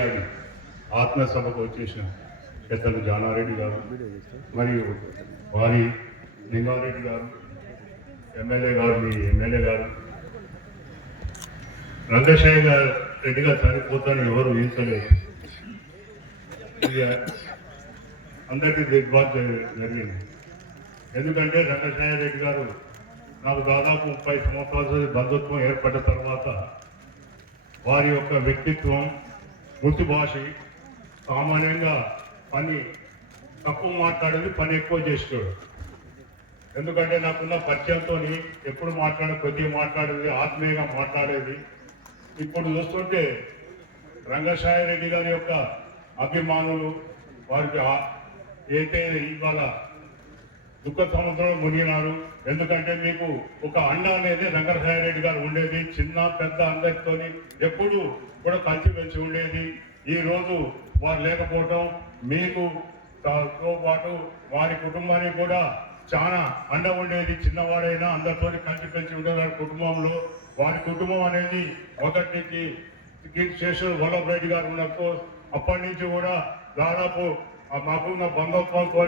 విషయాన్ని ఆత్మసభకు వచ్చేసిన పెద్దలు జానారెడ్డి గారు మరియు వారి లింగారెడ్డి గారు ఎమ్మెల్యే గారు, మీ ఎమ్మెల్యే గారు రంగశయ్య గారు రెడ్డి గారు చనిపోతాను ఎవరు ఊహించలేదు. ఇది అందరికీ దిగ్బాటు జరిగింది. ఎందుకంటే రంగశయ్య రెడ్డి గారు నాకు దాదాపు 30 సంవత్సరాల బంధుత్వం ఏర్పడ్డ తర్వాత వారి యొక్క వ్యక్తిత్వం, వృత్తి భాష సామాన్యంగా పని తక్కువ మాట్లాడేది, పని ఎక్కువ చేసేవాడు. ఎందుకంటే నాకున్న పరిచయంతో ఎప్పుడు కొద్దిగా మాట్లాడేది, ఆత్మీయంగా మాట్లాడేది. ఇప్పుడు చూస్తుంటే రంగశయ్య రెడ్డి గారి యొక్క అభిమానులు వారికి అయితే ఇవాళ దుఃఖ సముద్రంలో మునిగినారు. ఎందుకంటే మీకు ఒక అండ అనేది రంగశయ్య రెడ్డి గారు ఉండేది, చిన్న పెద్ద అందరితో ఎప్పుడు కూడా కలిసిమెలిసి ఉండేది. ఈ రోజు వారు లేకపోవటం మీకు తో పాటు వారి కుటుంబానికి కూడా చాలా అండ ఉండేది. చిన్నవాడైనా అందరితో కలిసిమెలిసి ఉండేవారి కుటుంబంలో. వారి కుటుంబం అనేది మొదటి నుంచి శేషుడు వల్లభరెడ్డి గారు ఉన్నప్పుడు అప్పటి నుంచి కూడా దాదాపు మాకున్న బంధుత్వంతో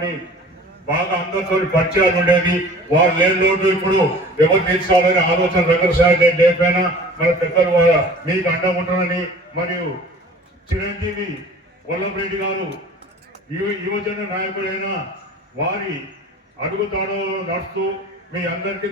బాగా అందరితో పరిచయాలు ఉండేది. వారు లేని లోటు ఇప్పుడు ఎవరు తీర్చాలనే ఆలోచన రంగశయ్య రెడ్డి లేకపోయినా మన పెద్దలు మీకు అండ ఉంటారని, మరియు చిరంజీవి వల్లభరెడ్డి గారు యువజన నాయకుడైన వారి అడుగుతాడో నడుస్తూ మీ అందరికీ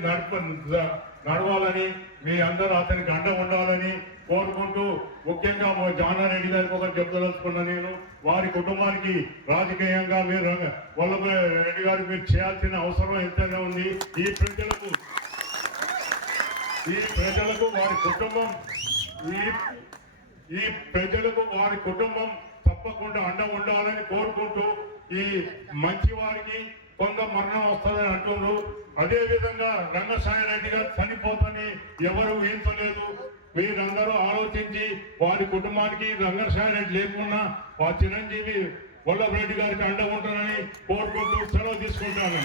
నడవాలని, మీ అందరూ అతనికి అండ ఉండాలని కోరుకుంటూ, ముఖ్యంగా జానారెడ్డి గారికి ఒకటి చెప్పదలుచుకున్నా నేను, వారి కుటుంబానికి రాజకీయంగా మీరు వల్లభరెడ్డి గారు మీరు చేయాల్సిన అవసరం ఎంతైనా ఉంది. ఈ ప్రజలకు వారి కుటుంబం తప్పకుండా అండ ఉండాలని కోరుకుంటూ, ఈ మంచి వారికి కొంత మరణం వస్తుందని అంటున్నారు. అదేవిధంగా రంగశయ్య రెడ్డి గారు చనిపోతని ఎవరు ఊహించలేదు. మీరందరూ ఆలోచించి వారి కుటుంబానికి రంగశయ్య రెడ్డి లేకున్నా చిరంజీవి వల్లభరెడ్డి గారికి అండ ఉంటారని కోరుకుంటూ సెలవు తీసుకుంటాను.